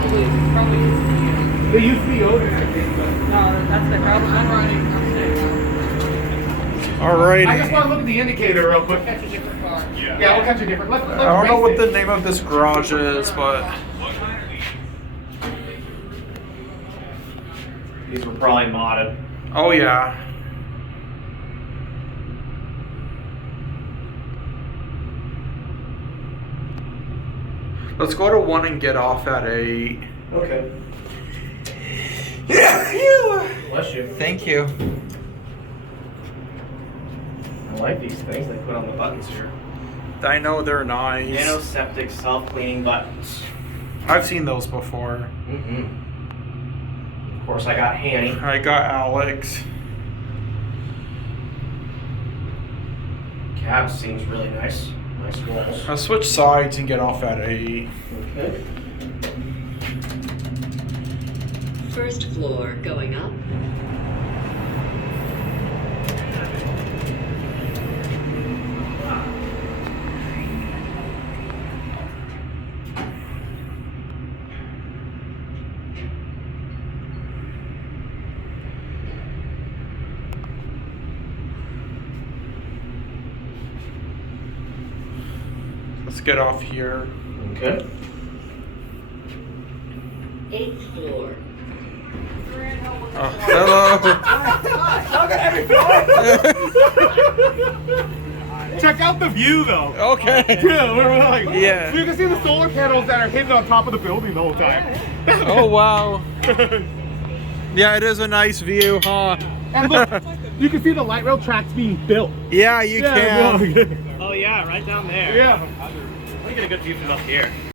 probably just They used to be open, I think. no, that's the problem. I'm running. Alrighty. I just want to look at the indicator real quick. Catch a different car. Yeah, we'll catch a different. Let's I don't know race what it. the name of this garage is, but These were probably modded. oh yeah. Let's go to 1 and get off at 8. Okay. Yeah, you. Bless you. Thank you. I like these things they put on the buttons here. I know they're nice. Nanoseptic self-cleaning buttons. I've seen those before. Of course, I got Hanny. I got Alex. Cab seems really nice. Nice walls. I'll switch sides and get off at 8. Okay. First floor going up. Let's get off here. Okay. 8th floor. Oh, hello. Check out the view, though. Okay. Yeah, we're like, Yeah. so you can see the solar panels that are hidden on top of the building the whole time. Oh wow. Yeah, it is a nice view, huh? And look, you can see the light rail tracks being built. Yeah, you can. Yeah, Oh yeah, right down there. yeah. Let me get a good view from up here.